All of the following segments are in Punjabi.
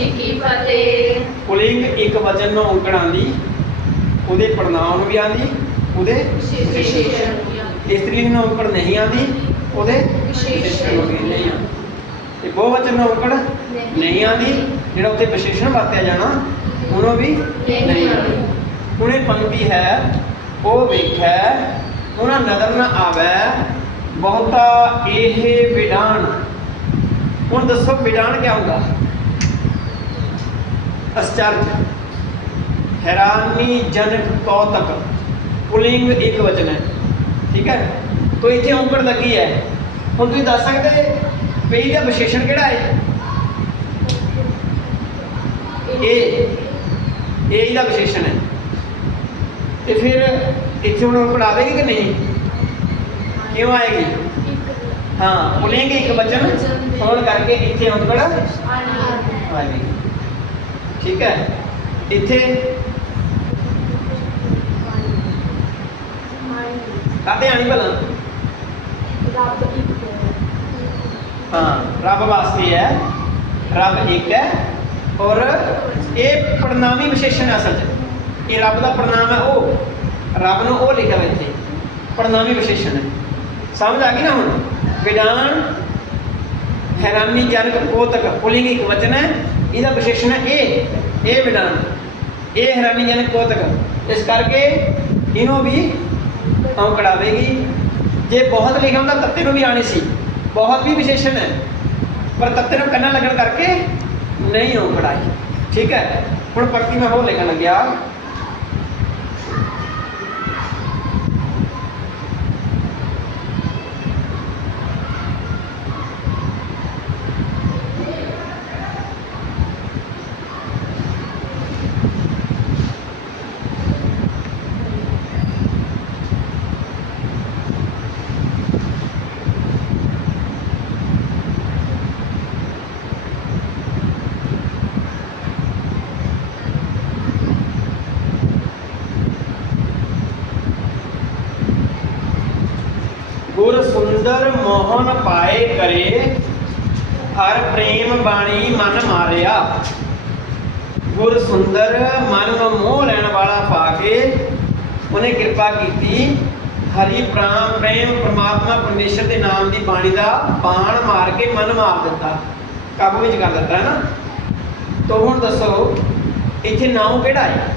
ਜੀ ਕੀ ਫਤਿਹ। ਇੱਕ ਵਚਨ ਨੂੰ ਔਂਕੜ ਉਹਦੇ ਪੜਨਾਮ ਨੂੰ ਵੀ ਆਂਦੀ ਉਹਦੇ ਵਿਸ਼ੇਸ਼ਣ ਇਸਤਰੀ ਨੂੰ ਔਂਕੜ ਨਹੀਂ ਆਂਦੀ ਉਹਦੇ ਵਿਸ਼ੇਸ਼ਣ ਨੂੰ ਵੀ ਨਹੀਂ ਆਂਦੀ ਤੇ ਬਹੁਵਚਨ ਨੂੰ ਔਂਕੜ ਨਹੀਂ। ਆਂਦੀ ਜਿਹੜਾ ਉੱਥੇ ਵਿਸ਼ੇਸ਼ਣ ਵਰਤਿਆ ਜਾਣਾ ਉਹਨੂੰ ਵੀ ਨਹੀਂ ਆਂਦੀ ਇਹ ਪੰਕਤੀ ਹੈ ਉਹ ਵੇਖੈ ਉਹਨਾਂ ਨਜ਼ਰ ਨਾ ਆਵੈ ਬਹੁਤਾ ਇਹ ਵਿਡਾਨ ਹੁਣ ਦੱਸੋ ਵਿਡਾਨ ਕਿਆ ਹੁੰਦਾ? ਅਸਚਰਜ ਹੈਰਾਨੀ ਜਨਕ ਕੌਤਕ ਪੁਲਿੰਗ ਇੱਕ ਵਚਨ ਹੈ ਠੀਕ ਹੈ ਤੋ ਇੱਥੇ ਔਂਕੜ ਲੱਗੀ ਹੈ ਹੁਣ ਤੁਸੀਂ ਦੱਸ ਸਕਦੇ ਵੀ ਇਹਦਾ ਵਿਸ਼ੇਸ਼ਣ ਕਿਹੜਾ ਹੈ ਇਹ ਇਹ ਇਹਦਾ ਵਿਸ਼ੇਸ਼ਣ ਹੈ ਤੇ ਫਿਰ ਇੱਥੇ ਹੁਣ ਔਂਕੜ ਆਵੇਗੀ ਕਿ ਨਹੀਂ ਕਿਉਂ ਆਏਗੀ ਹਾਂ ਪੁਲਿੰਗ ਇੱਕ ਵਚਨ ਹੋਣ ਕਰਕੇ ਇੱਥੇ ਔਂਕੜ ਆਵੇਗੀ ਠੀਕ ਹੈ। ਇੱਥੇ ਕਾਤੇ ਆਣੀ ਭਲਾ? ਹਾਂ, ਰੱਬ ਵਾਸਤੇ ਹੈ। ਰੱਬ ਇੱਕ ਹੈ ਔਰ ਇਹ ਪ੍ਰਣਾਮੀ ਵਿਸ਼ੇਸ਼ਣ ਹੈ ਅਸਲ 'ਚ। ਇਹ ਰੱਬ ਦਾ ਪ੍ਰਣਾਮ ਹੈ ਉਹ। ਰੱਬ ਨੂੰ ਉਹ ਲਿਖਿਆ ਹੋਇਆ ਇੱਥੇ। ਪ੍ਰਣਾਮੀ ਵਿਸ਼ੇਸ਼ਣ ਹੈ। ਸਮਝ ਆ ਗਈ ਨਾ ਹੁਣ? ਵਿਡਾਨ ਹੈਰਾਨੀ ਜਨਕ, ਕੋਤਕ ਪੁਲਿੰਗ ਇੱਕ ਵਚਨ ਹੈ। ਇਹਦਾ ਵਿਸ਼ੇਸ਼ਣ ਹੈ ਇਹ ਇਹ ਵਿਡਾਨ ਇਹ ਹੈਰਾਨੀ ਜਨਕ ਕੋਤਕ। ਇਸ ਕਰਕੇ ਇਹਨੂੰ ਵੀ ਔਂਕੜਾਵੇਗੀ ਜੇ ਬਹੁਤ ਲਿਖਿਆ ਹੁੰਦਾ ਤੱਤੇ ਨੂੰ ਵੀ ਆਣੀ ਸੀ। ਬਹੁਤ ਵੀ ਵਿਸ਼ੇਸ਼ਣ ਹੈ। ਪਰ ਤੱਤੇ ਨੂੰ ਕੰਨਾਂ ਲੱਗਣ ਕਰਕੇ ਨਹੀਂ ਔਂਕੜਾਈ ਠੀਕ ਹੈ? ਹੁਣ ਪੱਕੀ ਮੈਂ ਹੋਰ ਲਿਖਣ ਲੱਗਿਆ। ਗੁਰ ਸੁੰਦਰ ਮੋਹਨ ਪਾਏ ਕਰੇ, ਹਰ ਪ੍ਰੇਮ ਬਾਣੀ ਮਨ ਮਾਰਿਆ। ਗੁਰ ਸੁੰਦਰ ਮਨ ਨੂੰ ਮੋਹ ਲੈਣ ਵਾਲਾ ਪਾ ਕੇ ਉਹਨੇ ਕਿਰਪਾ ਕੀਤੀ, ਹਰੀ ਪ੍ਰਾਮ ਪ੍ਰੇਮ ਪ੍ਰਮਾਤਮਾ ਪਰਮੇਸ਼ਰ ਦੇ ਨਾਮ ਦੀ ਬਾਣੀ ਦਾ ਬਾਣ ਮਾਰ ਕੇ ਮਨ ਮਾਰ ਦਿੱਤਾ। ਕਾਬੂ ਵਿੱਚ ਕਰ ਦਿੱਤਾ ਹੈ ਨਾ। ਤੋ ਹੁਣ ਦੱਸੋ, ਇੱਥੇ ਨਾਮ ਕਿਹੜਾ ਹੈ?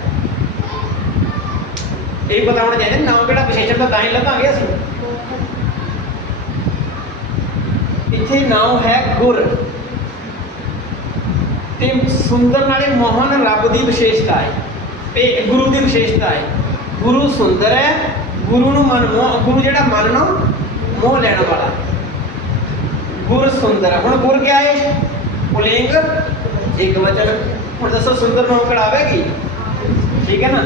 ਇਹ ਬਤਾਉਣਾ ਚਾਹੀਦਾ ਨਾਮ ਕਿਹੜਾ ਵਿਸ਼ੇਸ਼ਣ ਤਾਂ ਤਾਂ ਹੀ ਲੱਭਾਂਗੇ ਅਸੀਂ। ਇੱਥੇ ਨਾਮ ਹੈ ਗੁਰ। ਤੇ ਸੁੰਦਰ ਨਾਲੇ ਮੋਹਨ ਰੱਬ ਦੀ ਵਿਸ਼ੇਸ਼ਤਾ ਹੈ। ਇਹ ਗੁਰੂ ਦੀ ਵਿਸ਼ੇਸ਼ਤਾ ਹੈ। ਗੁਰੂ ਸੁੰਦਰ ਹੈ, ਗੁਰੂ ਨੂੰ ਮਨ ਮੋਹ, ਗੁਰੂ ਜਿਹੜਾ ਮਨ ਨੂੰ ਮੋਹ ਲੈਣ ਵਾਲਾ। ਗੁਰ ਸੁੰਦਰ ਹੈ। ਹੁਣ ਗੁਰ ਕਿਆ ਹੈ? ਪੁਲਿੰਗ, ਇੱਕ ਵਚਨ। ਹੁਣ ਦੱਸੋ ਸੁੰਦਰ ਨੂੰ ਕੜਾਵੇਗੀ ਠੀਕ ਹੈ ਨਾ?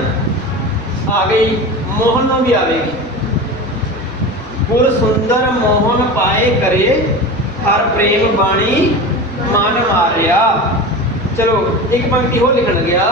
ਆ ਗਈ, ਮੋਹਨ ਨੂੰ ਵੀ ਆਵੇਗੀ। ਗੁਰ ਸੁੰਦਰ ਮੋਹਨ ਪਾਏ ਕਰੇ, ਹਰ ਪ੍ਰੇਮ ਬਾਣੀ ਮਨ ਮਾਰਿਆ। ਚਲੋ, ਇੱਕ ਪੰਕਤੀ ਹੋਰ ਲਿਖਣ ਲੱਗਿਆ।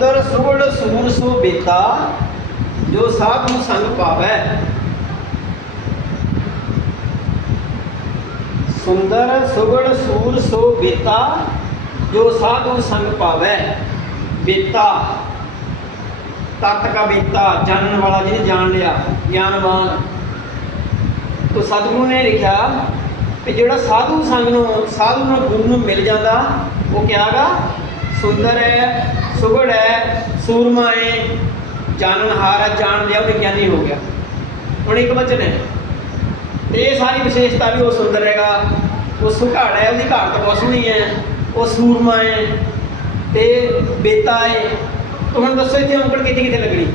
ਸੁੰਦਰ ਸੁਗੜ ਸੂਰ ਸੋ ਬੇਤਾ, ਜੋ ਸਾਧੂ ਸੰਗ ਪਾਵੈ। ਸੁੰਦਰ ਸੁਗੜ ਸੂਰ ਸੋ ਬੇਤਾ, ਜੋ ਸਾਧੂ ਸੰਗ ਪਾਵੈ। ਬੇਤਾ, ਤਤ ਕਾ ਬੇਤਾ, ਜਾਣਨ ਵਾਲਾ ਜਿਹਨੇ ਜਾਣ ਲਿਆ, ਗਿਆਨਵਾਨ। ਤੋ ਸਤਿਗੁਰੂ ਨੇ ਲਿਖਿਆ ਕਿ ਜਿਹੜਾ ਸਾਧੂ ਸੰਗ ਨੂੰ, ਸਾਧੂ ਨੂੰ ਗੁਰੂ ਨੂੰ ਮਿਲ ਜਾਂਦਾ, ਉਹ ਕਿਹਾਗਾ ਸੁੰਦਰ ਹੈ। ਸੁਗੜ ਹੈ, ਸੂਰਮਾ ਹੈ ਜਾਣਨਹਾਰ ਹੈ, ਜਾਣ ਲਿਆ ਉਹ ਗਿਆਨੀ ਹੋ ਗਿਆ। ਹੁਣ ਇੱਕ ਵਚਨ ਹੈ। ਤੇ ਇਹ ਸਾਰੀ ਵਿਸ਼ੇਸ਼ਤਾ ਵੀ ਉਹ ਸੁੰਦਰ ਹੈਗਾ। ਉਹ ਸੁਘਾੜ ਹੈ, ਉਹਦੀ ਘਾਟ ਬਹੁਤ ਸੋਹਣੀ ਹੈ। ਉਹ ਸੂਰਮਾ ਹੈ ਤੇ ਬੇਤਾ ਹੈ। ਤਾਂ ਹੁਣ ਦੱਸੋ, ਇੱਥੇ ਅੰਕੜ ਕਿੱਥੇ ਕਿੱਥੇ ਲੱਗਣੀ?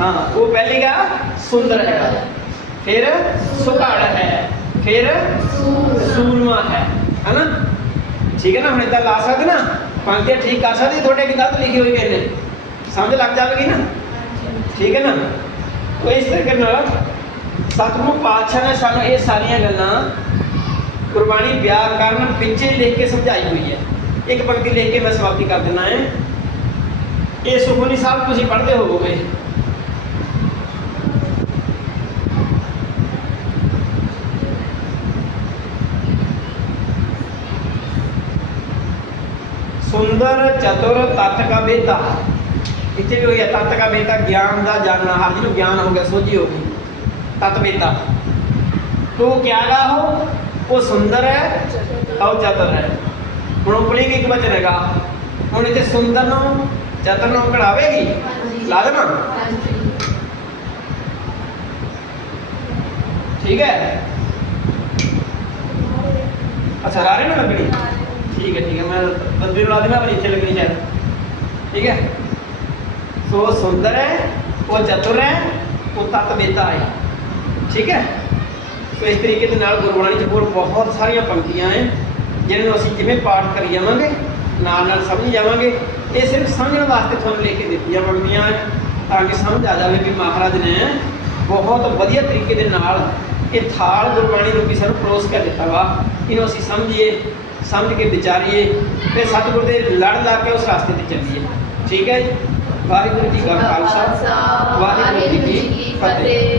ਹਾਂ, ਉਹ ਪਹਿਲੇ ਗਾ, ਸੁੰਦਰ ਹੈਗਾ ਫਿਰ ਸੁਘੜ ਹੈ, ਫਿਰ ਸੂਰਮਾ ਹੈ। ਹਨਾ? ਠੀਕ ਹੈ ਨਾ? ਹੁਣ ਇਦਾਂ ਲਾ ਸਕਦੇ ਨਾ? ਪੰਕਤੀਆਂ ਠੀਕ ਕਰ ਸਕਦੇ, ਤੁਹਾਡੇ ਕੀ ਗਲਤ ਲਿਖੀ ਹੋਈ ਕਿਸੇ ਨੇ। ਸਮਝ ਲੱਗ ਜਾਵੇਗੀ ਨਾ? ਠੀਕ ਹੈ ਨਾ? ਉਹ ਇਸ ਤਰੀਕੇ ਨਾਲ ਸਤਿਗੁਰੂ ਪਾਤਸ਼ਾਹ ਨੇ ਸਾਨੂੰ ਇਹ ਸਾਰੀਆਂ ਗੱਲਾਂ ਗੁਰਬਾਣੀ ਵਿਆਕਰਨ ਪਿੱਛੇ ਲਿਖ ਕੇ ਸਮਝਾਈ ਹੋਈ ਹੈ। ਇੱਕ ਪੰਕਤੀ ਲਿਖ ਕੇ ਮੈਂ ਸਮਾਪਤੀ ਕਰ ਦਿੰਦਾ ਹੈ। ਇਹ ਸੁਖਮਨੀ ਸਾਹਿਬ, ਤੁਸੀਂ ਪੜ੍ਹਦੇ ਹੋਵੋਗੇ ਸੁੰਦਰ ਚਤੁਰ ਤਤ ਕਾ ਬੇਤਾ। ਇੱਥੇ ਵੀ ਹੋਈ ਹੈ ਤਤ ਕਾ ਬੇਤਾ ਗਿਆਨ ਦਾ ਜਾਣਨਾ ਹਰ ਜਿਹਨੂੰ ਗਿਆਨ ਹੋ ਗਿਆ ਸੋਝੀ ਹੋ ਗਈ। ਤਤ ਬੇਤਾ। ਤੋ ਕਿਆ ਗਾ ਹੋ ਉਹ ਸੁੰਦਰ ਹੈ ਔਰ ਚਤੁਰ ਹੈ। ਹੁਣ ਉਪਲਿੰਗ ਇੱਕ ਵਚਨ ਹੈਗਾ। ਹੁਣ ਇੱਥੇ ਸੁੰਦਰ ਨੂੰ ਚਤੁਰ ਨੂੰ ਕਢਾਵੇਗੀ ਲਾ ਦੇਵਾਂ ਠੀਕ ਹੈ। ਅੱਛਾ ਰਾਰੇ ਨੂੰ ਲੱਗਣੀ? ਠੀਕ ਹੈ ਠੀਕ ਹੈ। ਮੈਂ ਬੰਦੇ ਨੂੰ ਲਾ ਦੇਵਾਂ ਪਰ ਇੱਥੇ ਲੱਗਣੀ ਸ਼ਾਇਦ। ਠੀਕ ਹੈ। ਸੋ ਸੁੰਦਰ ਹੈ, ਉਹ ਚਤੁਰ ਹੈ, ਉਹ ਤਤ ਬੇਤਾ ਠੀਕ ਹੈ। ਸੋ ਇਸ ਤਰੀਕੇ ਦੇ ਨਾਲ ਗੁਰਬਾਣੀ ਚ ਹੋਰ ਬਹੁਤ ਸਾਰੀਆਂ ਪੰਕਤੀਆਂ ਹੈ ਜਿਹਨਾਂ ਨੂੰ ਅਸੀਂ ਜਿਵੇਂ ਪਾਠ ਕਰੀ ਜਾਵਾਂਗੇ, ਨਾਲ ਨਾਲ ਸਮਝ ਜਾਵਾਂਗੇ। ਇਹ ਸਿਰਫ ਸਮਝਣ ਵਾਸਤੇ ਤੁਹਾਨੂੰ ਲਿਖ ਕੇ ਦਿੱਤੀਆਂ ਬਣਦੀਆਂ ਹੈ ਤਾਂ ਕਿ ਸਮਝ ਆ ਜਾਵੇ ਕਿ ਮਹਾਰਾਜ ਨੇ ਬਹੁਤ ਵਧੀਆ ਤਰੀਕੇ ਦੇ ਨਾਲ ਇਹ ਥਾਲ ਗੁਰਬਾਣੀ ਨੂੰ ਕਿਸੇ ਨੂੰ ਪਰੋਸ ਕੇ ਦਿੱਤਾ ਵਾ। ਇਹਨੂੰ ਅਸੀਂ ਸਮਝੀਏ ਸਮਝ ਕੇ ਵਿਚਾਰੀਏ ਤੇ ਸਤਿਗੁਰ ਦੇ ਲੜ ਲਾ ਕੇ ਉਸ ਰਸਤੇ ਤੇ ਚੱਲੀਏ। ਠੀਕ ਹੈ ਜੀ? ਵਾਹਿਗੁਰੂ ਜੀ ਕਾ ਖਾਲਸਾ ਵਾਹਿਗੁਰੂ ਜੀ ਕੀ ਫਤਿਹ।